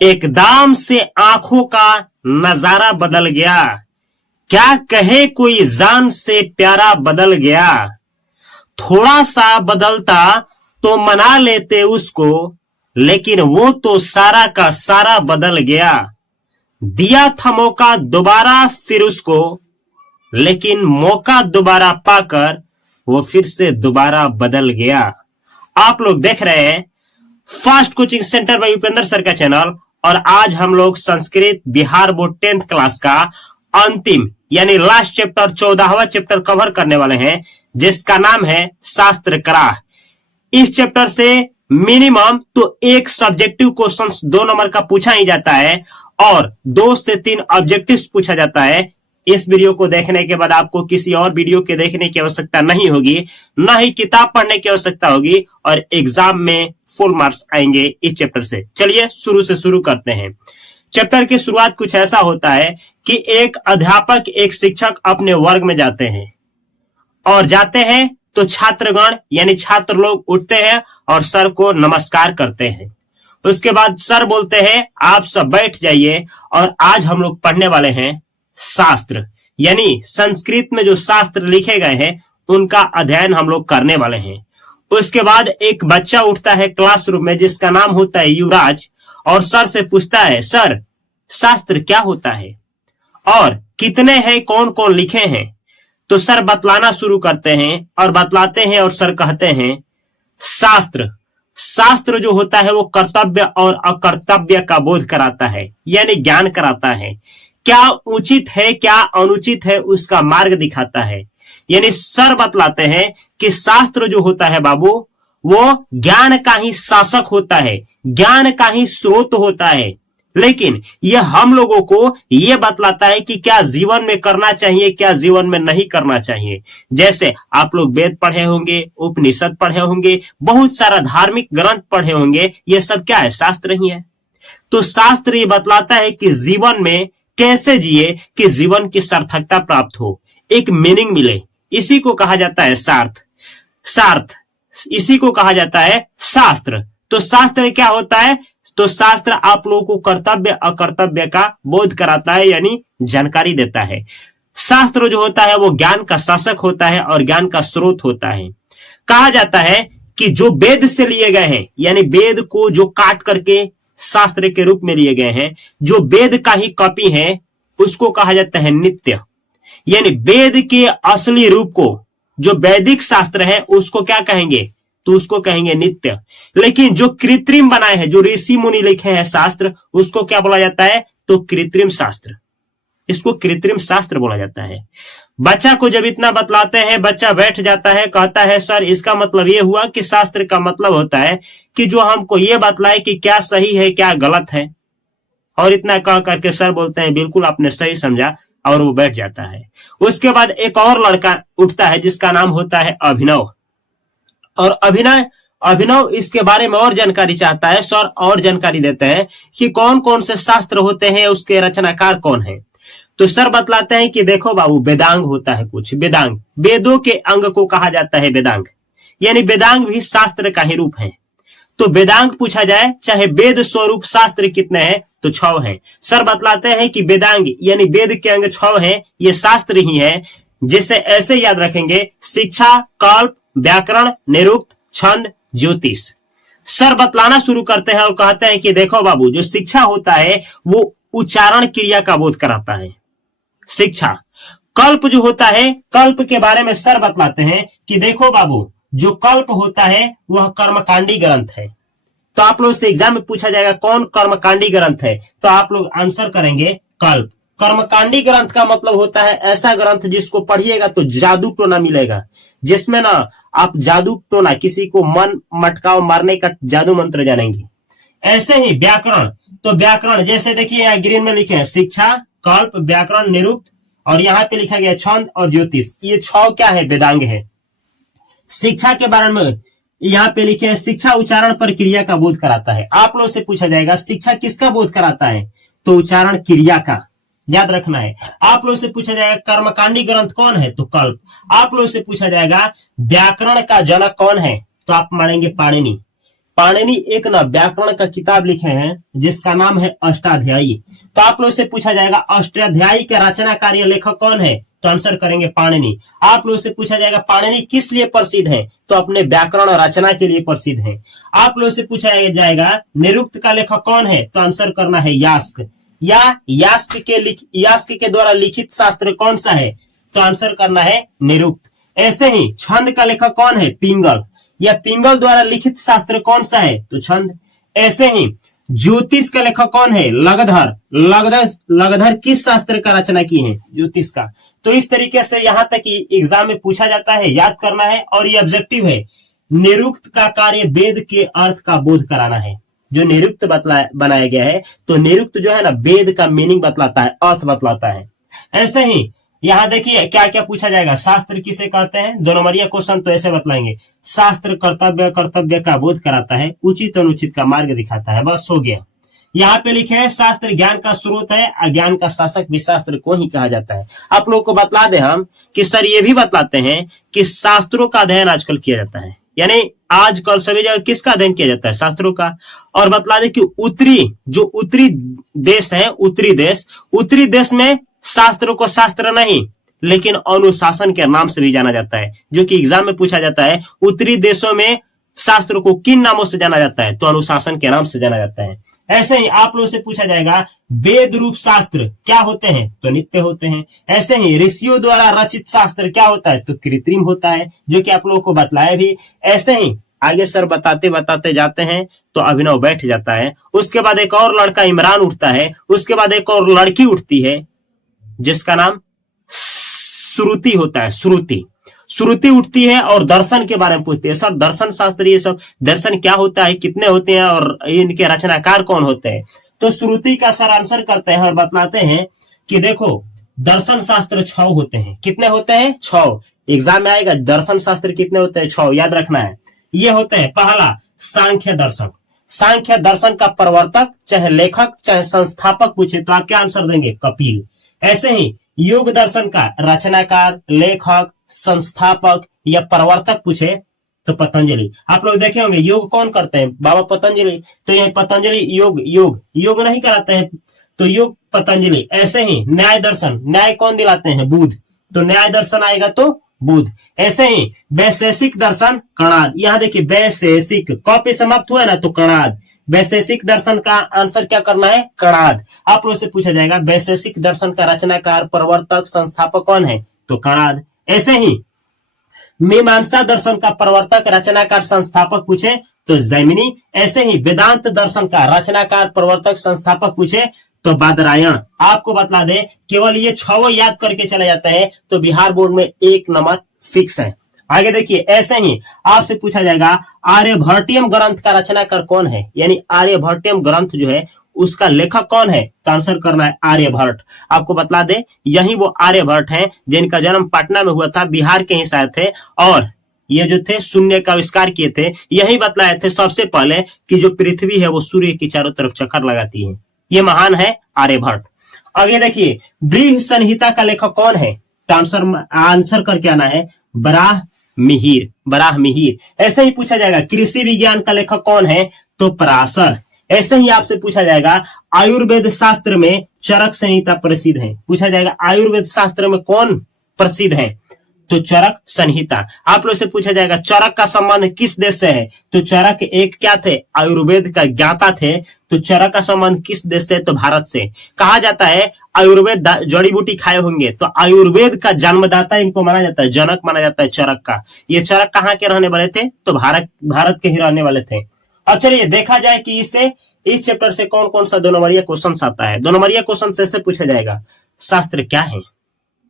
एकदम से आंखों का नजारा बदल गया। क्या कहे कोई जान से प्यारा बदल गया। थोड़ा सा बदलता तो मना लेते उसको, लेकिन वो तो सारा का सारा बदल गया। दिया था मौका दोबारा फिर उसको, लेकिन मौका दोबारा पाकर वो फिर से दोबारा बदल गया। आप लोग देख रहे हैं fast coaching centre by Upendra sir का चैनल, और आज हम लोग Sanskrit Bihar board 10th class का अंतिम यानी लास्ट चैप्टर 14वां चैप्टर कवर करने वाले हैं, जिसका नाम है शास्त्र कराह। इस चैप्टर से मिनिमम तो एक सब्जेक्टिव क्वेश्चन 2 नंबर का पूछा ही जाता है और 2 से 3 ऑब्जेक्टिव्स पूछा जाता है। इस वीडियो को देखने के बाद आपको किसी और वीडियो के देखने की आवश्यकता नहीं होगी, ना ही किताब पढ़ने की आवश्यकता होगी, और एग्जाम में फुल मार्क्स आएंगे इस चैप्टर से। चलिए शुरू से शुरू करते हैं। चैप्टर की शुरुआत कुछ ऐसा होता है कि एक अध्यापक एक शिक्षक अपने वर्ग में जाते हैं, और जाते हैं तो छात्रगण यानी छात्र लोग उठते हैं और सर को नमस्कार करते हैं। उसके बाद सर बोलते हैं आप सब बैठ जाइए, और आज हम लोग पढ़ने वाले हैं शास्त्र, यानी संस्कृत में जो शास्त्र लिखे गए हैं उनका अध्ययन हम लोग करने वाले हैं। उसके बाद एक बच्चा उठता है क्लासरूम में, जिसका नाम होता है युवराज, और सर से पूछता है सर शास्त्र क्या होता है और कितने हैं, कौन कौन लिखे हैं। तो सर बतलाना शुरू करते हैं और बतलाते हैं, और सर कहते हैं शास्त्र जो होता है वो कर्तव्य और अकर्तव्य का बोध कराता है, यानी ज्ञान कराता है। क्या उचित है क्या अनुचित है उसका मार्ग दिखाता है। यानी सर बतलाते हैं कि शास्त्र जो होता है बाबू, वो ज्ञान का ही शासक होता है, ज्ञान का ही स्रोत होता है, लेकिन यह हम लोगों को यह बतलाता है कि क्या जीवन में करना चाहिए, क्या जीवन में नहीं करना चाहिए। जैसे आप लोग वेद पढ़े होंगे, उपनिषद पढ़े होंगे, बहुत सारा धार्मिक ग्रंथ पढ़े होंगे, यह सब क्या है, शास्त्र ही है। तो शास्त्र ये बतलाता है कि जीवन में कैसे जिए कि जीवन की सार्थकता प्राप्त हो, एक मीनिंग मिले। इसी को कहा जाता है सार्थ, इसी को कहा जाता है शास्त्र। तो शास्त्र क्या होता है, तो शास्त्र आप लोगों को कर्तव्य अकर्तव्य का बोध कराता है, यानी जानकारी देता है। शास्त्र जो होता है वो ज्ञान का शासक होता है और ज्ञान का स्रोत होता है। कहा जाता है कि जो वेद से लिए गए हैं, यानी वेद को जो काट करके शास्त्र के रूप में लिए गए हैं, जो वेद का ही कॉपी है, उसको कहा जाता है नित्य। यानी वेद के असली रूप को, जो वैदिक शास्त्र है, उसको क्या कहेंगे, तो उसको कहेंगे नित्य। लेकिन जो कृत्रिम बनाए हैं, जो ऋषि मुनि लिखे हैं शास्त्र, उसको क्या बोला जाता है, तो कृत्रिम शास्त्र। इसको कृत्रिम शास्त्र बोला जाता है। बच्चा को जब इतना बतलाते हैं, बच्चा बैठ जाता है, कहता है सर इसका मतलब ये हुआ कि शास्त्र का मतलब होता है कि जो हमको ये बतलाए कि क्या सही है क्या गलत है। और इतना कह करके सर बोलते हैं बिल्कुल आपने सही समझा, और वो बैठ जाता है। उसके बाद एक और लड़का उठता है जिसका नाम होता है अभिनव, और अभिनव इसके बारे में और जानकारी चाहता है। सर और जानकारी देते हैं कि कौन कौन से शास्त्र होते हैं, उसके रचनाकार कौन है। तो सर बतलाते हैं कि देखो बाबू, वेदांग होता है कुछ, वेदांग वेदों के अंग को कहा जाता है वेदांग, यानी वेदांग भी शास्त्र का ही रूप है। तो वेदांग पूछा जाए, चाहे वेद स्वरूप शास्त्र कितने हैं, तो 6 हैं। सर बतलाते हैं कि वेदांग यानी वेद के अंग 6 हैं, ये शास्त्र ही है। जिसे ऐसे याद रखेंगे, शिक्षा, कल्प, व्याकरण, निरुक्त, छंद, ज्योतिष। सर बतलाना शुरू करते हैं और कहते हैं कि देखो बाबू, जो शिक्षा होता है वो उच्चारण क्रिया का बोध कराता है, शिक्षा। कल्प जो होता है, कल्प के बारे में सर बतलाते हैं कि देखो बाबू, जो कल्प होता है वह कर्मकांडी ग्रंथ है। तो आप लोग से एग्जाम में पूछा जाएगा कौन कर्मकांडी ग्रंथ है, तो आप लोग आंसर करेंगे कल्प। कर्मकांडी ग्रंथ का मतलब होता है ऐसा ग्रंथ जिसको पढ़िएगा तो जादू टोना मिलेगा, जिसमें ना आप जादू टोना, किसी को मन मटकाव मारने का जादू मंत्र जानेंगे। ऐसे ही व्याकरण, तो व्याकरण जैसे देखिए यहाँ ग्रीन में लिखे हैं शिक्षा, कल्प, व्याकरण, निरुक्त, और यहाँ पे लिखा गया छंद और ज्योतिष। ये 6 क्या है, वेदांग है। शिक्षा के बारे में यहाँ पे लिखे हैं शिक्षा उच्चारण पर क्रिया का बोध कराता है। आप लोग से पूछा जाएगा शिक्षा किसका बोध कराता है, तो उच्चारण क्रिया का, याद रखना है। आप लोग से पूछा जाएगा कर्मकांडी ग्रंथ कौन है, तो कल्प। आप लोग से पूछा जाएगा व्याकरण का जनक कौन है, तो आप मानेंगे पाणिनि। पाणिनि एक ना व्याकरण का किताब लिखे हैं जिसका नाम है अष्टाध्यायी। तो आप लोग से पूछा जाएगा अष्टाध्यायी के रचनाकार या लेखक कौन है, तो आंसर करेंगे पाणिनि। आप लोग से पूछा जाएगा पाणिनि किस लिए प्रसिद्ध है, तो अपने व्याकरण रचना के लिए प्रसिद्ध है। आप लोग से पूछा जाएगा निरुक्त का लेखक कौन है, तो आंसर करना है यास्क। या यास्क के द्वारा लिखित शास्त्र कौन सा है, तो आंसर करना है निरुक्त। ऐसे ही छंद का लेखक कौन है, पिंगल। या पिंगल द्वारा लिखित शास्त्र कौन सा है, तो छंद। ऐसे ही ज्योतिष का लेखक कौन है, लगधर। लगधर किस शास्त्र का रचना की है, ज्योतिष का। तो इस तरीके से यहां तक कि एग्जाम में पूछा जाता है, याद करना है। और ये ऑब्जेक्टिव है, निरुक्त का कार्य वेद के अर्थ का बोध कराना है। जो निरुक्त बनाया गया है, तो निरुक्त जो है ना वेद का मीनिंग बतलाता है, अर्थ बतलाता है। ऐसे ही यहां देखिए क्या क्या पूछा जाएगा, शास्त्र किसे कहते हैं, 2 नंबरिया क्वेश्चन तो ऐसे बतलाएंगे। शास्त्र कर्तव्य का बोध कराता है, उचित और अनुचित का मार्ग दिखाता है। बस हो गया। यहाँ पे लिखे हैं शास्त्र ज्ञान का स्रोत है, अज्ञान का शासक भी शास्त्र को ही कहा जाता है। आप लोगों को बतला दे हम कि सर ये भी बतलाते हैं कि शास्त्रों का अध्ययन आजकल किया जाता है, यानी आजकल सभी जगह किसका अध्ययन किया जाता है, शास्त्रों का। और बतला दे कि उत्तरी देश है, उत्तरी देश में शास्त्रों को शास्त्र नहीं लेकिन अनुशासन के नाम से भी जाना जाता है, जो कि एग्जाम में पूछा जाता है। उत्तरी देशों में शास्त्र को किन नामों से जाना जाता है, तो अनुशासन के नाम से जाना जाता है। ऐसे ही आप लोगों से पूछा जाएगा वेद रूप शास्त्र क्या होते हैं, तो नित्य होते हैं। ऐसे ही ऋषियों द्वारा रचित शास्त्र क्या होता है, तो कृत्रिम होता है, जो कि आप लोगों को बतलाया भी। ऐसे ही आगे सर बताते जाते हैं तो अभिनव बैठ जाता है। उसके बाद एक और लड़का इमरान उठता है, उसके बाद एक और लड़की उठती है जिसका नाम श्रुति होता है। श्रुति उठती है और दर्शन के बारे में पूछती है। सर दर्शन शास्त्र, ये सब दर्शन क्या होता है, कितने होते हैं और इनके रचनाकार कौन होते हैं। तो श्रुति का सर आंसर करते हैं और बतलाते हैं कि देखो दर्शन शास्त्र 6 होते हैं। कितने होते हैं, 6। एग्जाम में आएगा दर्शन शास्त्र कितने होते हैं, 6 याद रखना है। ये होते हैं, पहला सांख्य दर्शन। सांख्य दर्शन का प्रवर्तक चाहे लेखक चाहे संस्थापक पूछे तो आप क्या आंसर देंगे, कपिल। ऐसे ही योग दर्शन का रचनाकार, लेखक, संस्थापक या प्रवर्तक पूछे तो पतंजलि। आप लोग देखे होंगे योग कौन करते हैं, बाबा पतंजलि। तो ये पतंजलि योग नहीं कराते हैं, तो योग पतंजलि। ऐसे ही न्याय दर्शन, न्याय कौन दिलाते हैं, बुद्ध। तो न्याय दर्शन आएगा तो बुद्ध। ऐसे ही वैशेषिक दर्शन कणाद। यहाँ देखिए वैशेषिक क पे समाप्त हुआ है ना, तो कणाद। वैशेषिक दर्शन का आंसर क्या करना है, कणाद। आप लोग से पूछा जाएगा वैशेषिक दर्शन का रचनाकार, प्रवर्तक, संस्थापक कौन है, तो कणाद। ऐसे ही मीमांसा दर्शन का प्रवर्तक, रचनाकार, संस्थापक पूछे तो जैमिनी। ऐसे ही वेदांत दर्शन का रचनाकार, प्रवर्तक, संस्थापक पूछे तो बादरायण। आपको बतला दे केवल ये 6 याद करके चले जाते हैं तो बिहार बोर्ड में 1 नंबर फिक्स है। आगे देखिए, ऐसे ही आपसे पूछा जाएगा आर्यभट्टियम ग्रंथ का रचनाकार कौन है, यानी आर्यभट्टियम ग्रंथ जो है उसका लेखक कौन है, तो आंसर करना है आर्यभट्ट। आपको बतला दे यही वो आर्यभट्ट हैं जिनका जन्म पटना में हुआ था, बिहार के ही शायद थे। और ये जो थे शून्य का आविष्कार किए थे, यही बतलाए थे सबसे पहले कि जो पृथ्वी है वो सूर्य की चारों तरफ चक्कर लगाती है। ये महान है आर्यभट्ट। आगे देखिए बृहद संहिता का लेखक कौन है, तो आंसर करके आना है बराहमिहिर। ऐसे ही पूछा जाएगा कृषि विज्ञान का लेखक कौन है, तो पराशर। ऐसे ही आपसे पूछा जाएगा आयुर्वेद शास्त्र में चरक संहिता प्रसिद्ध है। पूछा जाएगा आयुर्वेद शास्त्र में कौन प्रसिद्ध है, तो चरक संहिता। आप लोग से पूछा जाएगा चरक का संबंध किस देश से है, तो चरक एक क्या थे, आयुर्वेद का ज्ञाता थे। तो चरक का संबंध किस देश से, तो भारत से। कहा जाता है आयुर्वेद जड़ी बूटी खाए होंगे, तो आयुर्वेद का जन्मदाता इनको माना जाता है, जनक माना जाता है चरक का। ये चरक कहाँ के रहने वाले थे, तो भारत के ही रहने वाले थे। अब चलिए देखा जाए कि इस चैप्टर से कौन कौन सा 2 नंबरिया क्वेश्चन आता है। 2 नंबरिया क्वेश्चन से पूछा जाएगा शास्त्र क्या है,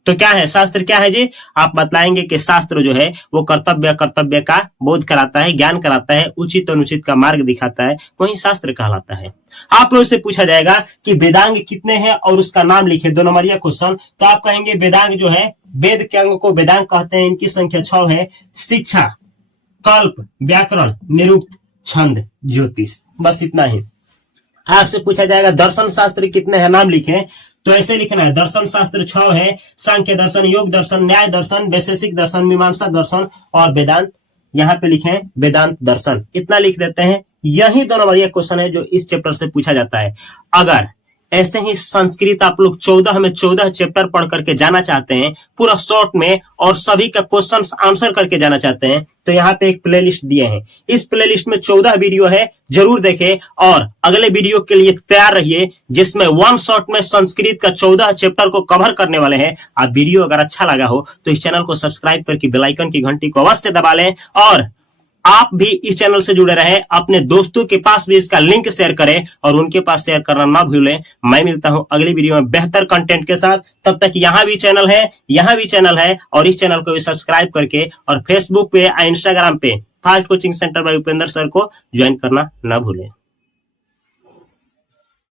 तो क्या है शास्त्र, क्या है जी। आप बतलाएंगे कि शास्त्र जो है वो कर्तव्य का बोध कराता है, ज्ञान कराता है, उचित अनुचित का मार्ग दिखाता है, वही शास्त्र कहलाता है। आप लोग से पूछा जाएगा कि वेदांग कितने हैं और उसका नाम लिखे, 2 नंबरिया क्वेश्चन। तो आप कहेंगे वेदांग जो है, वेद के अंग को वेदांग कहते हैं, इनकी संख्या 6 है। शिक्षा, कल्प, व्याकरण, निरुक्त, छंद, ज्योतिष, बस इतना ही। आपसे पूछा जाएगा दर्शन शास्त्र कितने हैं, नाम लिखें। तो ऐसे लिखना है दर्शन शास्त्र 6 है, सांख्य दर्शन, योग दर्शन, न्याय दर्शन, वैशेषिक दर्शन, मीमांसा दर्शन और वेदांत। यहाँ पे लिखें वेदांत दर्शन, इतना लिख देते हैं। यही 2 नंबर ये क्वेश्चन है जो इस चैप्टर से पूछा जाता है। अगर ऐसे ही संस्कृत आप लोग 14 चैप्टर पढ़ करके जाना चाहते हैं पूरा शॉर्ट में और सभी का क्वेश्चन आंसर करके जाना चाहते हैं तो यहाँ पे एक प्लेलिस्ट दिए हैं। इस प्लेलिस्ट में 14 वीडियो है, जरूर देखें और अगले वीडियो के लिए तैयार रहिए जिसमें वन शॉट में संस्कृत का 14 चैप्टर को कवर करने वाले हैं। आप वीडियो अगर अच्छा लगा हो तो इस चैनल को सब्सक्राइब करके बेल आइकन की घंटी को अवश्य दबा लें और आप भी इस चैनल से जुड़े रहे, अपने दोस्तों के पास भी इसका लिंक शेयर करें और उनके पास शेयर करना ना भूलें। मैं मिलता हूं अगली वीडियो में बेहतर कंटेंट के साथ। तब तक यहाँ भी चैनल है और इस चैनल को भी सब्सक्राइब करके और फेसबुक पे इंस्टाग्राम पे fast coaching centre by Upendra sir को ज्वाइन करना ना भूलें।